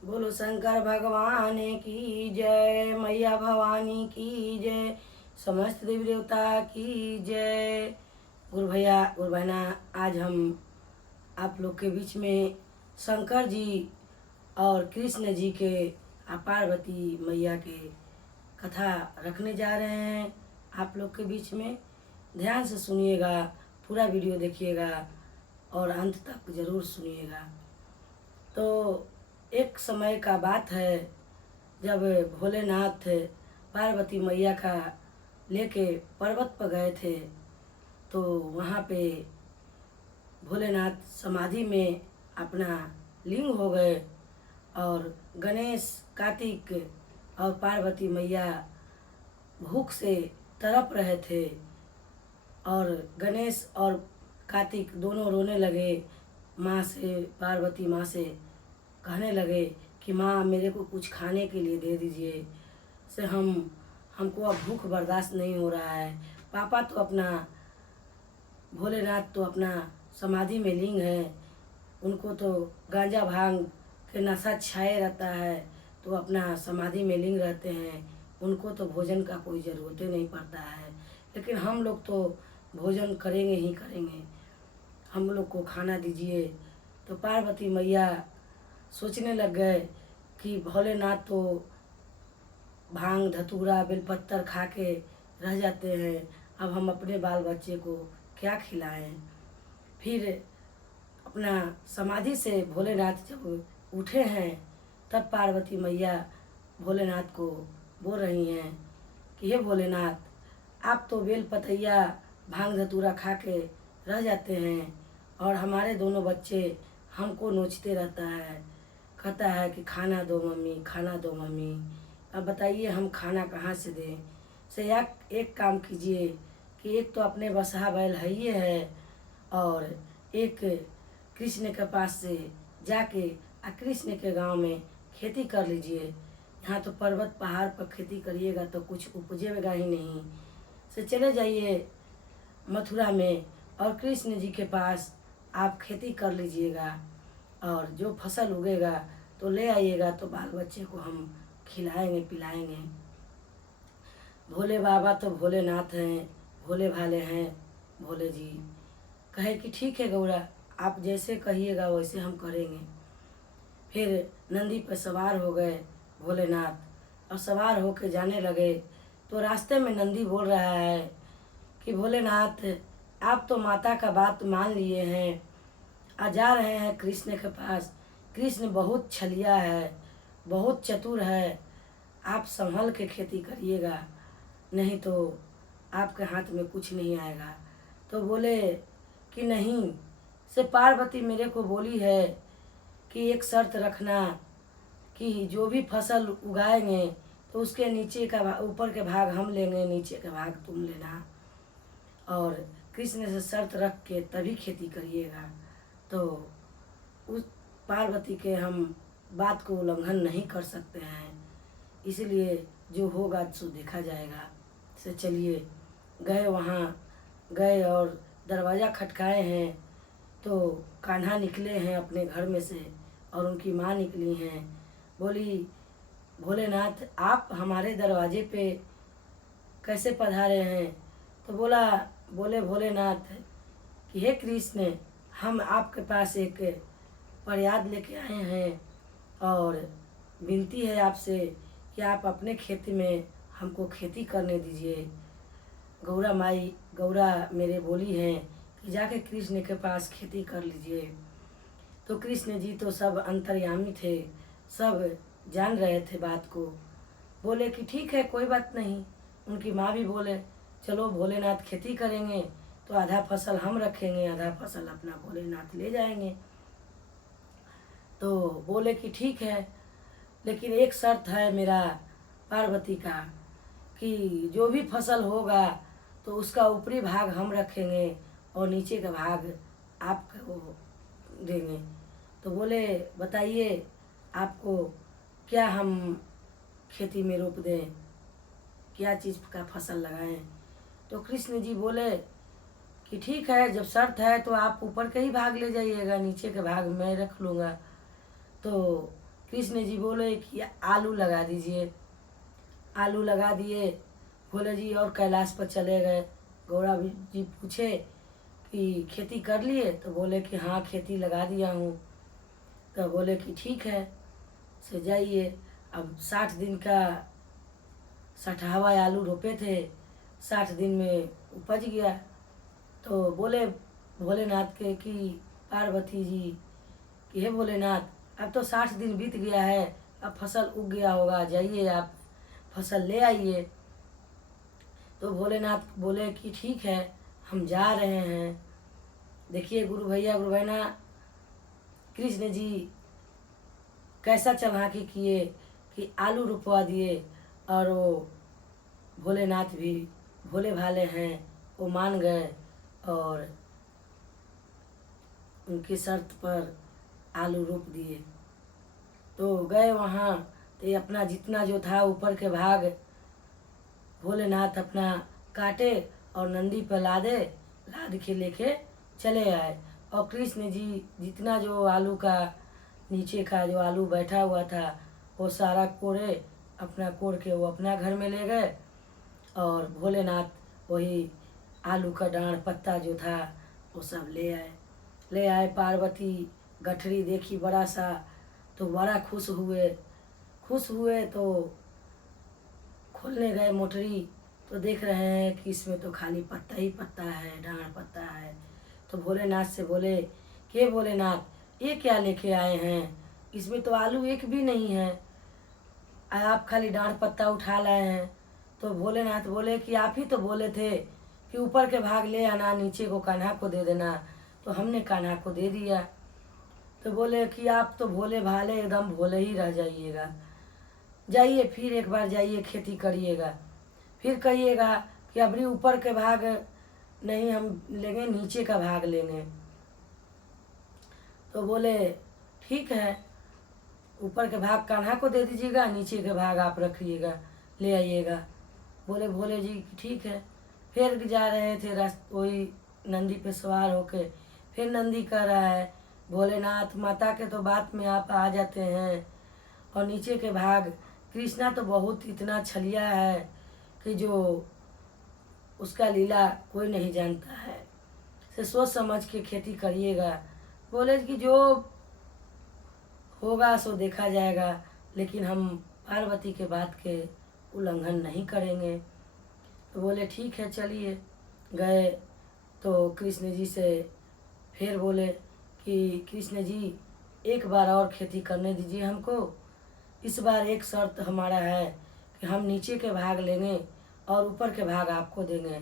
बोलो शंकर भगवान की जय, मैया भवानी की जय, समस्त देवी देवता की जय। गुरु भैया गुरु बहना, आज हम आप लोग के बीच में शंकर जी और कृष्ण जी के पार्वती मैया के कथा रखने जा रहे हैं। आप लोग के बीच में ध्यान से सुनिएगा, पूरा वीडियो देखिएगा और अंत तक ज़रूर सुनिएगा। तो एक समय का बात है जब भोलेनाथ पार्वती मैया का लेके पर्वत पर गए थे, तो वहाँ पे भोलेनाथ समाधि में अपना लीन हो गए और गणेश कार्तिक और पार्वती मैया भूख से तड़प रहे थे और गणेश और कार्तिक दोनों रोने लगे। माँ से, पार्वती माँ से कहने लगे कि माँ मेरे को कुछ खाने के लिए दे दीजिए, से हमको अब भूख बर्दाश्त नहीं हो रहा है। पापा तो अपना भोलेनाथ तो अपना समाधि में लीन है, उनको तो गांजा भांग के नशा छाए रहता है, तो अपना समाधि में लीन रहते हैं, उनको तो भोजन का कोई ज़रूरत ही नहीं पड़ता है। लेकिन हम लोग तो भोजन करेंगे ही करेंगे, हम लोग को खाना दीजिए। तो पार्वती मैया सोचने लग गए कि भोलेनाथ तो भांग धतूरा बेलपत्तर खा के रह जाते हैं, अब हम अपने बाल बच्चे को क्या खिलाएं। फिर अपना समाधि से भोलेनाथ जब उठे हैं, तब पार्वती मैया भोलेनाथ को बोल रही हैं कि हे भोलेनाथ, आप तो बेल पतैया भांग धतूरा खा के रह जाते हैं और हमारे दोनों बच्चे हमको नोचते रहता है, कहता है कि खाना दो मम्मी, खाना दो मम्मी। अब बताइए हम खाना कहाँ से दें। से एक काम कीजिए कि एक तो अपने बसहा बैल है ही है, और एक कृष्ण के पास से जाके कृष्ण के गांव में खेती कर लीजिए। यहाँ तो पर्वत पहाड़ पर खेती करिएगा तो कुछ उपजेगा ही नहीं। से चले जाइए मथुरा में और कृष्ण जी के पास आप खेती कर लीजिएगा और जो फसल उगेगा तो ले आइएगा, तो बाल बच्चे को हम खिलाएंगे पिलाएंगे। भोले बाबा तो भोलेनाथ हैं, भोले भाले हैं भोले जी। कहे कि ठीक है गौरा, आप जैसे कहिएगा वैसे हम करेंगे। फिर नंदी पर सवार हो गए भोलेनाथ और सवार होकर जाने लगे। तो रास्ते में नंदी बोल रहा है कि भोलेनाथ, आप तो माता का बात मान लिए हैं, आ जा रहे हैं कृष्ण के पास। कृष्ण बहुत छलिया है, बहुत चतुर है, आप संभल के खेती करिएगा, नहीं तो आपके हाथ में कुछ नहीं आएगा। तो बोले कि नहीं, से पार्वती मेरे को बोली है कि एक शर्त रखना कि जो भी फसल उगाएंगे तो उसके नीचे का ऊपर के भाग हम लेंगे, नीचे का भाग तुम लेना, और कृष्ण से शर्त रख के तभी खेती करिएगा। तो उस पार्वती के हम बात को उल्लंघन नहीं कर सकते हैं, इसलिए जो होगा सो देखा जाएगा। से चलिए गए, वहाँ गए और दरवाज़ा खटकाए हैं, तो कान्हा निकले हैं अपने घर में से और उनकी माँ निकली हैं। बोली भोलेनाथ, आप हमारे दरवाजे पे कैसे पधारे हैं। तो बोले भोलेनाथ कि हे कृष्ण, हम आपके पास एक फरियाद लेके आए हैं और विनती है आपसे कि आप अपने खेती में हमको खेती करने दीजिए। गौरा मेरे बोली हैं कि जाके कृष्ण के पास खेती कर लीजिए। तो कृष्ण जी तो सब अंतर्यामी थे, सब जान रहे थे बात को। बोले कि ठीक है कोई बात नहीं। उनकी माँ भी बोले चलो भोलेनाथ खेती करेंगे तो आधा फसल हम रखेंगे, आधा फसल अपना भोलेनाथ ले जाएंगे। तो बोले कि ठीक है, लेकिन एक शर्त है मेरा पार्वती का कि जो भी फसल होगा तो उसका ऊपरी भाग हम रखेंगे और नीचे का भाग आपको देंगे। तो बोले बताइए आपको क्या हम खेती में रोप दें, क्या चीज़ का फसल लगाएं। तो कृष्ण जी बोले कि ठीक है, जब शर्त है तो आप ऊपर का ही भाग ले जाइएगा, नीचे का भाग मैं रख लूँगा। तो कृष्ण जी बोले कि आलू लगा दीजिए। आलू लगा दिए। बोले जी और कैलाश पर चले गए। गौरा जी पूछे कि खेती कर लिए? तो बोले कि हाँ खेती लगा दिया हूँ। तो बोले कि ठीक है से जाइए। अब 60 दिन का 60वां आलू रोपे थे, 60 दिन में उपज गया। तो बोले भोलेनाथ के कि पार्वती जी कि हे भोलेनाथ अब तो 60 दिन बीत गया है, अब फसल उग गया होगा, जाइए आप फसल ले आइए। तो भोलेनाथ बोले कि ठीक है हम जा रहे हैं। देखिए गुरु भैया गुरु बहना कृष्ण जी कैसा चालाकी किए कि आलू रुपवा दिए और वो भोलेनाथ भी भोले भाले हैं, वो मान गए और उनकी शर्त पर आलू रोप दिए। तो गए वहाँ तो ये अपना जितना जो था ऊपर के भाग भोलेनाथ अपना काटे और नंदी पर लाद के लेके चले आए। और कृष्ण जी जितना जो आलू का नीचे का जो आलू बैठा हुआ था वो सारा कोड़े अपना कोड़ के वो अपना घर में ले गए। और भोलेनाथ वही आलू का डांड पत्ता जो था वो सब ले आए। पार्वती गठरी देखी बड़ा सा तो बड़ा खुश हुए तो खोलने गए मोटरी तो देख रहे हैं कि इसमें तो खाली पत्ता ही पत्ता है, डांड पत्ता है। तो भोलेनाथ से बोले कि भोलेनाथ ये क्या लेके आए हैं, इसमें तो आलू एक भी नहीं है, आप खाली डांड पत्ता उठा लाए हैं। तो भोलेनाथ बोले कि आप ही तो बोले थे कि ऊपर के भाग ले आना, नीचे को कान्हा को दे देना, तो हमने कान्हा को दे दिया। तो बोले कि आप तो भोले भाले एकदम भोले ही रह जाइएगा, जाइए फिर एक बार जाइए खेती करिएगा, फिर कहिएगा कि अबरी ऊपर के भाग नहीं हम लेंगे, नीचे का भाग लेंगे। तो बोले ठीक है ऊपर के भाग कान्हा को दे दीजिएगा, नीचे के भाग आप रखिएगा ले आइएगा। बोले भोले जी ठीक है। फिर जा रहे थे वही नंदी पे सवार होके, फिर नंदी कह रहा है भोलेनाथ माता के तो बात में आप आ जाते हैं, और नीचे के भाग कृष्णा तो बहुत इतना छलिया है कि जो उसका लीला कोई नहीं जानता है, से सोच समझ के खेती करिएगा। बोले कि जो होगा सो देखा जाएगा, लेकिन हम पार्वती के बात के उल्लंघन नहीं करेंगे। तो बोले ठीक है चलिए। गए तो कृष्ण जी से फिर बोले कि कृष्ण जी एक बार और खेती करने दीजिए हमको, इस बार एक शर्त हमारा है कि हम नीचे के भाग लेंगे और ऊपर के भाग आपको देंगे।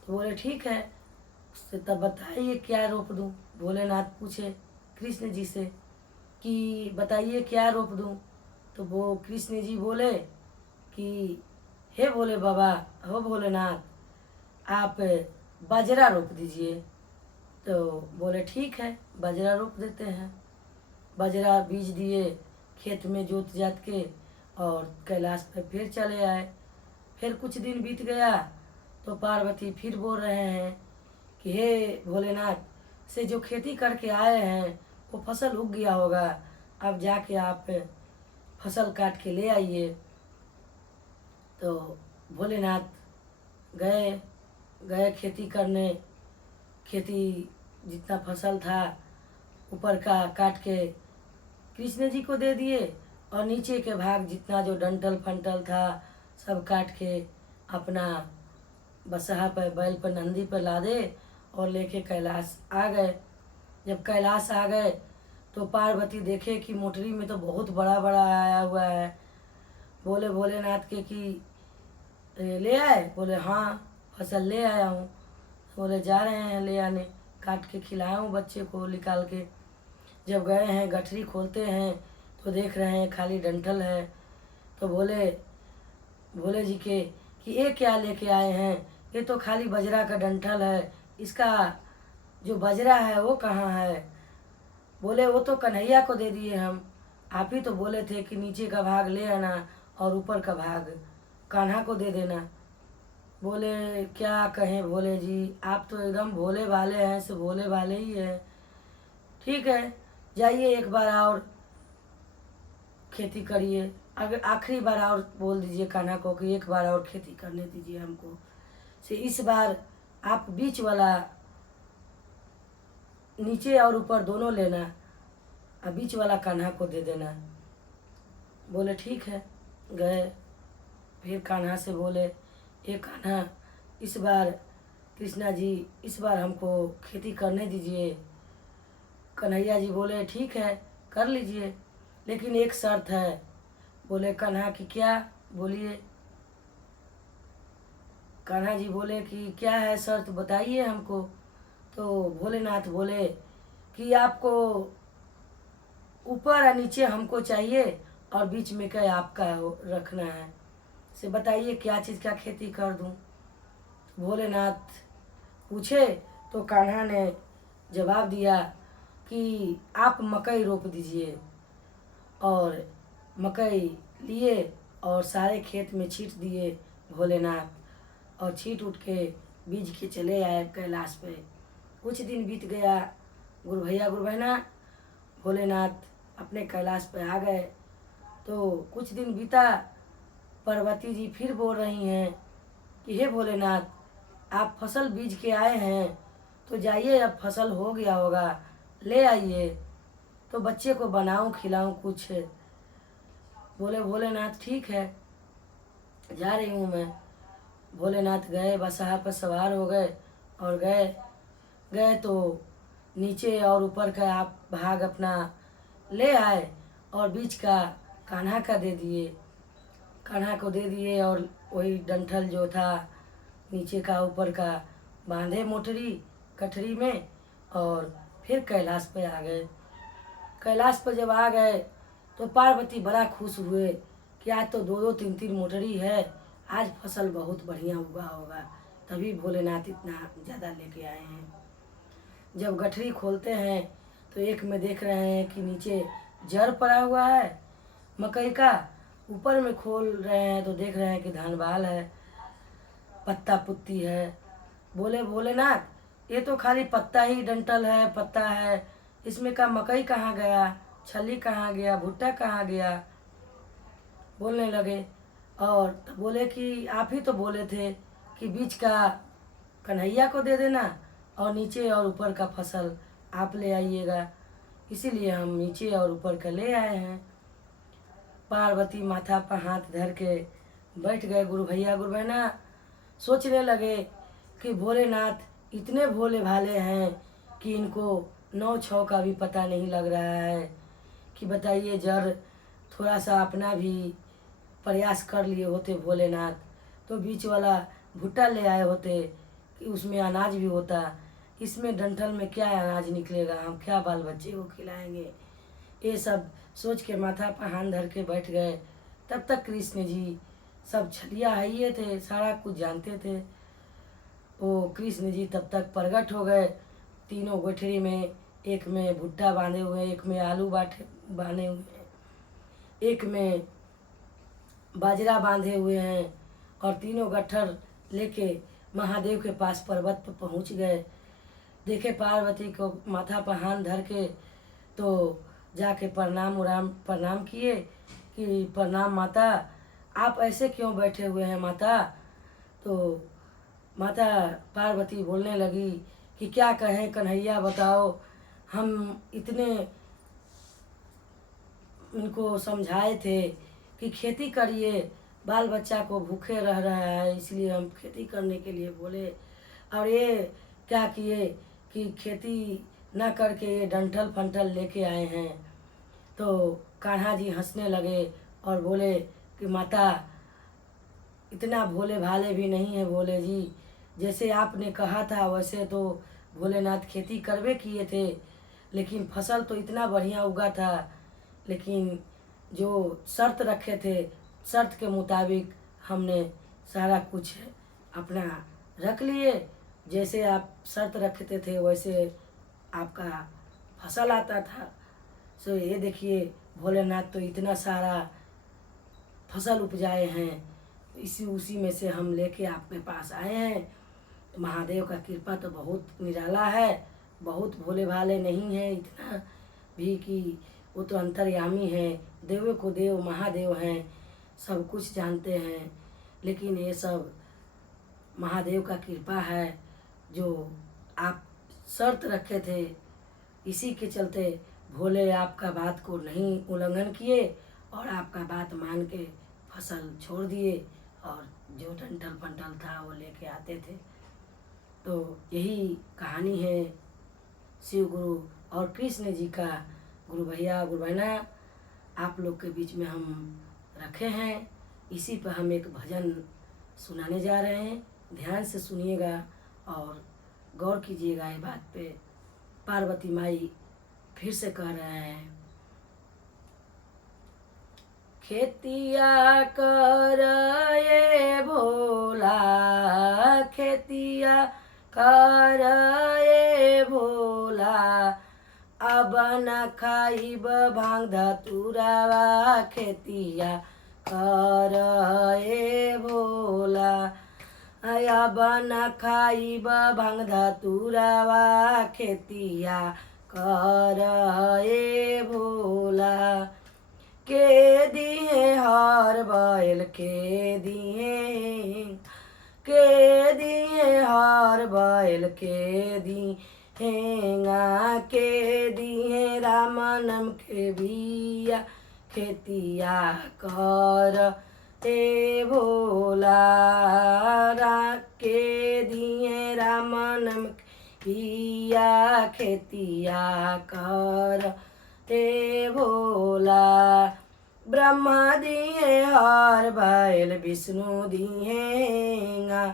तो बोले ठीक है। उससे तब बताइए क्या रोप दूँ, भोलेनाथ पूछे कृष्ण जी से कि बताइए क्या रोप दूँ। तो वो कृष्ण जी बोले कि हे भोले बाबा हो भोलेनाथ आप बाजरा रोप दीजिए। तो बोले ठीक है बाजरा रोप देते हैं। बाजरा बीज दिए, खेत में जोत जात के और कैलाश पे फिर चले आए। फिर कुछ दिन बीत गया तो पार्वती फिर बोल रहे हैं कि हे भोलेनाथ से जो खेती करके आए हैं वो फसल उग गया होगा, अब जाके आप फसल काट के ले आइए। तो भोलेनाथ गए खेती करने। खेती जितना फसल था ऊपर का काट के कृष्ण जी को दे दिए और नीचे के भाग जितना जो डंठल फंटल था सब काट के अपना बसहा पर बैल पर नंदी पर लादे और लेके कैलाश आ गए। जब कैलाश आ गए तो पार्वती देखे कि मोटरी में तो बहुत बड़ा बड़ा आया हुआ है। बोले भोलेनाथ के कि ले आए? बोले हाँ फसल ले आया हूँ। बोले जा रहे हैं ले आने, काट के खिलाया हूँ बच्चे को निकाल के। जब गए हैं गठरी खोलते हैं तो देख रहे हैं खाली डंठल है। तो भोले जी के कि ये क्या लेके आए हैं, ये तो खाली बजरा का डंठल है, इसका जो बजरा है वो कहाँ है? बोले वो तो कन्हैया को दे दिए हम, आप ही तो बोले थे कि नीचे का भाग ले आना और ऊपर का भाग कान्हा को दे देना। बोले क्या कहें भोले जी, आप तो एकदम भोले भाले हैं, से भोले भाले ही है। ठीक है जाइए एक बार और खेती करिए। अगर आखिरी बार और बोल दीजिए कान्हा को कि एक बार और खेती करने दीजिए हमको, से इस बार आप बीच वाला नीचे और ऊपर दोनों लेना और बीच वाला कान्हा को दे देना। बोले ठीक है। गए, फिर कान्हा से बोले, ये कान्हा इस बार कृष्णा जी इस बार हमको खेती करने दीजिए। कन्हैया जी बोले ठीक है कर लीजिए, लेकिन एक शर्त है। बोले कान्हा की क्या? बोलिए। कान्हा जी बोले कि क्या है शर्त, बताइए हमको। तो भोलेनाथ बोले कि आपको ऊपर और नीचे हमको चाहिए और बीच में क्या आपका रखना है। से बताइए क्या चीज़ का खेती कर दूं। भोलेनाथ पूछे तो कान्हा ने जवाब दिया कि आप मकई रोप दीजिए। और मकई लिए और सारे खेत में छींट दिए भोलेनाथ, और छींट उठ के बीज के चले आए कैलाश पे। कुछ दिन बीत गया, गुरु भैया गुरु बहना भोलेनाथ अपने कैलाश पे आ गए। तो कुछ दिन बीता, पार्वती जी फिर बोल रही हैं कि हे भोलेनाथ आप फसल बीज के आए हैं तो जाइए, अब फसल हो गया होगा, ले आइए तो बच्चे को बनाऊं खिलाऊं कुछ। बोले भोलेनाथ ठीक है जा रही हूँ मैं। भोलेनाथ गए, बसहा पर सवार हो गए और गए गए तो नीचे और ऊपर का आप भाग अपना ले आए और बीच का कान्हा का दे दिए। कान्हा को दे दिए और वही डंठल जो था नीचे का ऊपर का बांधे मोटरी कठरी में, और फिर कैलाश पे आ गए। कैलाश पर जब आ गए तो पार्वती बड़ा खुश हुए कि आज तो दो दो तीन तीन मोटरी है, आज फसल बहुत बढ़िया उगा होगा, तभी भोलेनाथ इतना ज़्यादा लेके आए हैं। जब गठरी खोलते हैं तो एक में देख रहे हैं कि नीचे जड़ पड़ा हुआ है मकई का, ऊपर में खोल रहे हैं तो देख रहे हैं कि धान बाल है, पत्ता पुत्ती है। बोले भोलेनाथ ये तो खाली पत्ता ही डंठल है, पत्ता है, इसमें का मकई कहाँ गया, छली कहाँ गया, भुट्टा कहाँ गया। बोलने लगे और तो बोले कि आप ही तो बोले थे कि बीच का कन्हैया को दे देना और नीचे और ऊपर का फसल आप ले आइएगा, इसीलिए हम नीचे और ऊपर का ले आए हैं। पार्वती माथा पर हाथ धर के बैठ गए। गुरु भैया गुरु बहना सोचने लगे कि भोलेनाथ इतने भोले भाले हैं कि इनको 9 6 का भी पता नहीं लग रहा है कि बताइए जर थोड़ा सा अपना भी प्रयास कर लिए होते भोलेनाथ तो बीच वाला भुट्टा ले आए होते कि उसमें अनाज भी होता, इसमें डंठल में क्या अनाज निकलेगा, हम क्या बाल बच्चे को खिलाएंगे। ये सब सोच के माथा पर हाथ धर के बैठ गए। तब तक कृष्ण जी सब छलिया आइए थे, सारा कुछ जानते थे। वो कृष्ण जी तब तक प्रगट हो गए। तीनों गठरी में, एक में भुट्टा बांधे हुए, एक में आलू बांधे हुए, एक में बाजरा बांधे हुए हैं, और तीनों गट्ठर लेके महादेव के पास पर्वत पर पहुंच गए। देखे पार्वती को माथा पर हाथ धर के तो जाके प्रणाम किए कि प्रणाम माता, आप ऐसे क्यों बैठे हुए हैं माता। तो माता पार्वती बोलने लगी कि क्या कहें कन्हैया बताओ, हम इतने इनको समझाए थे कि खेती करिए, बाल बच्चा को भूखे रह रहा है इसलिए हम खेती करने के लिए बोले, और ये क्या किए कि खेती ना करके ये डंठल फंठल लेके आए हैं। तो कान्हा जी हंसने लगे और बोले कि माता इतना भोले भाले भी नहीं है भोले जी, जैसे आपने कहा था वैसे तो भोलेनाथ खेती करवे किए थे, लेकिन फसल तो इतना बढ़िया उगा था, लेकिन जो शर्त रखे थे शर्त के मुताबिक हमने सारा कुछ अपना रख लिए, जैसे आप शर्त रखते थे वैसे आपका फसल आता था। सो ये देखिए भोलेनाथ तो इतना सारा फसल उपजाए हैं, इसी उसी में से हम लेके आपके पास आए हैं। महादेव का कृपा तो बहुत निराला है, बहुत भोले भाले नहीं है इतना भी कि वो तो अंतर्यामी है, देवों को देव महादेव हैं, सब कुछ जानते हैं, लेकिन ये सब महादेव का कृपा है जो आप शर्त रखे थे, इसी के चलते भोले आपका बात को नहीं उल्लंघन किए और आपका बात मान के फसल छोड़ दिए और जो डंठल पंठल था वो लेके आते थे। तो यही कहानी है शिव गुरु और कृष्ण जी का। गुरु भैया गुरु बहना आप लोग के बीच में हम रखे हैं, इसी पर हम एक भजन सुनाने जा रहे हैं। ध्यान से सुनिएगा और गौर कीजिएगा ये बात पे। पार्वती माई फिर से कह रहे हैं, खेतिया कर ये भोला, खेतिया कर ये भोला, अब न खाइब भांग धतुरावा, खेतिया कर ये भोला, अब न खाइब भांग धतुरावा, खेतिया कर ये भोला। के दिए हर बैल के दिए, के दिए हर बैल के दिएगा, के दिए राम नाम के बिया, खेतिया कर ए भोला, के दिए राम नाम के बिया, खेतिया कर ए भोला। ब्रह्मा दिए हर बैल विष्णु दिएगा,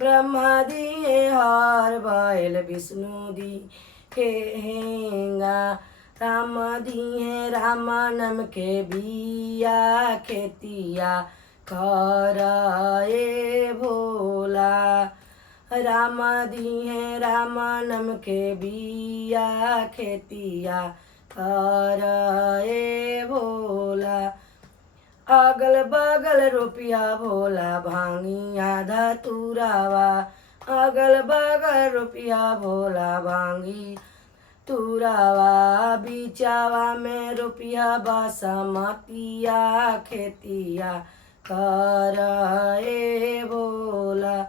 ब्रह्मा दिए हर बैल विष्णु दिएगा, राम दिए राम नाम के बिया, खेतिया कर ए भोला, राम दिए राम नाम के बिया, खेतिया कर ए भोला। अगल बगल रुपया भोला भांगिया धतुरावा, अगल बगल रुपया भोला भांगी तुरावा, बिचावा में रुपया बासमतिया, खेतिया कर ए भोला,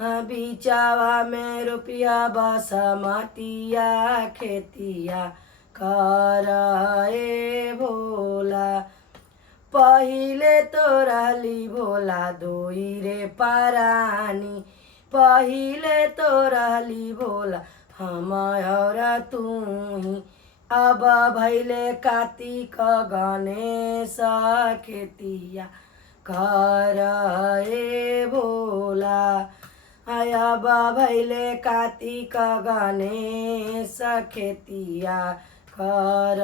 बिचावा में रुपया बासमतिया, खेतिया कर ए भोला। पहिले तो रहली भोला दोई रे परानी, पहिले तो रहली भोला हम और तू ही, अब भैले कार्तिक गणेश, खेतिया कर ए भोला, अब भैले कार्तिक गणेश, खेतिया कर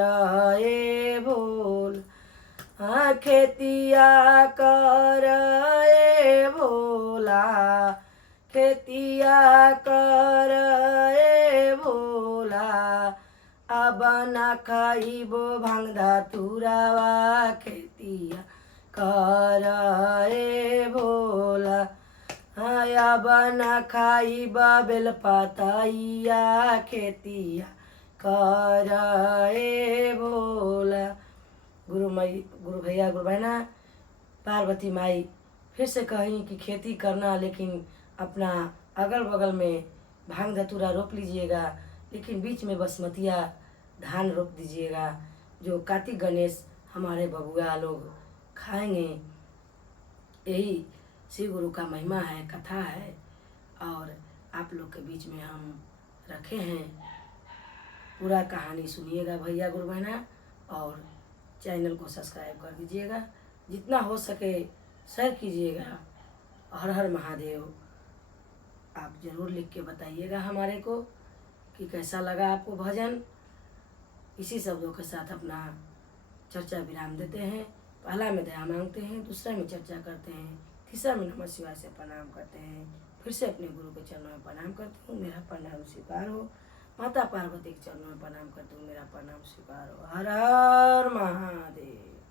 ए भोला, खेतिया कर ए भोला, खेतिया कर ए भोला, अब न खाइबो भांग धतुरावा, खेतिया कर ए भोला, अब न खाइब बेलपतैया, खेतिया कर ए भोला। गुरु भैया गुरु बहना पार्वती माई फिर से कही कि खेती करना, लेकिन अपना अगल बगल में भांग धतूरा रोप लीजिएगा, लेकिन बीच में बसमतिया धान रोप दीजिएगा, जो कार्तिक गणेश हमारे बबुआ लोग खाएंगे। यही शिव गुरु का महिमा है, कथा है, और आप लोग के बीच में हम रखे हैं। पूरा कहानी सुनिएगा भैया गुरु बहना, और चैनल को सब्सक्राइब कर दीजिएगा, जितना हो सके शेयर कीजिएगा। हर हर महादेव आप ज़रूर लिख के बताइएगा हमारे को कि कैसा लगा आपको भजन। इसी शब्दों के साथ अपना चर्चा विराम देते हैं। पहला में दया मांगते हैं, दूसरा में चर्चा करते हैं, तीसरा में नमः शिवाय से प्रणाम करते हैं, फिर से अपने गुरु के चरणों में प्रणाम करती हूँ, मेरा प्रणाम स्वीकार हो। माता पार्वती के चरणों में प्रणाम करती हूँ, मेरा प्रणाम स्वीकार हो। हर हर महादेव।